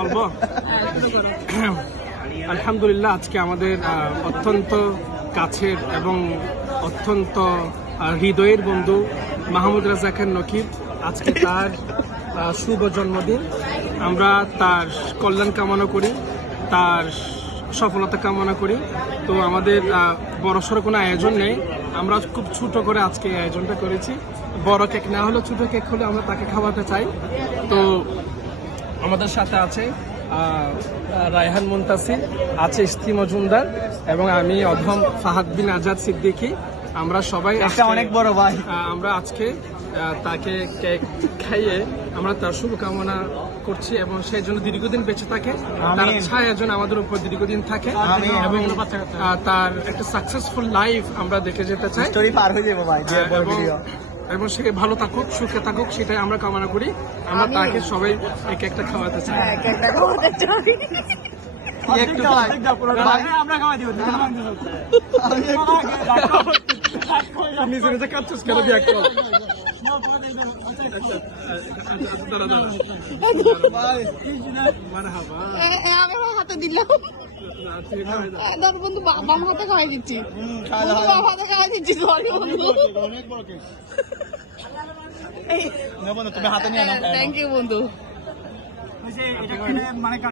বলবো? আলহামদুলিল্লাহ, আজকে আমাদের অত্যন্ত কাছের এবং অত্যন্ত হৃদয়ের বন্ধু মাহমুদ রাজা খান নকিব, আজকে তার শুভ জন্মদিন। আমরা তার কল্যাণ কামনা করি, তার সফলতা কামনা করি। তো আমাদের বড়সড় কোনো আয়োজন নেই, আমরা খুব ছোট করে আজকে এই আয়োজনটা করেছি। বড় কেক না হলেও ছোট কেক হলে আমরা তাকে খাওয়াতে চাই। তো আমাদের সাথে আছে রায়হান মুনতাসির, আছে ইস্তি মজুমদার এবং আমি অধম ফাহাদ বিন আজাদ সিদ্দিকী। আমরা সবাই অনেক বড় ভাই, আমরা আজকে তাকে কেক খাইয়ে আমরা তার শুভকামনা করছি এবং সেই জন্য দীর্ঘদিন বেঁচে থাকে, তার ছায়া যেন আমাদের উপর দীর্ঘদিন থাকে এবং তার একটা সাকসেসফুল লাইফ আমরা দেখে যেতে চাই। পার হয়ে যাবো ভাই, এবং সে ভালো থাকুক, সুখে থাকুক, সেটাই আমরা কামনা করি। আমরা তাকে সবাই এক একটা খাওয়াতে চাই। নিজে নিজে কাটছিস কেন? হাতে দিলাম বন্ধু, বাম হাতে খাওয়াই দিচ্ছি, বাম হাতে খাওয়াই দিচ্ছি। সরি বন্ধু, তুমি হাতে নিয়ে থ্যাংক ইউ বন্ধু।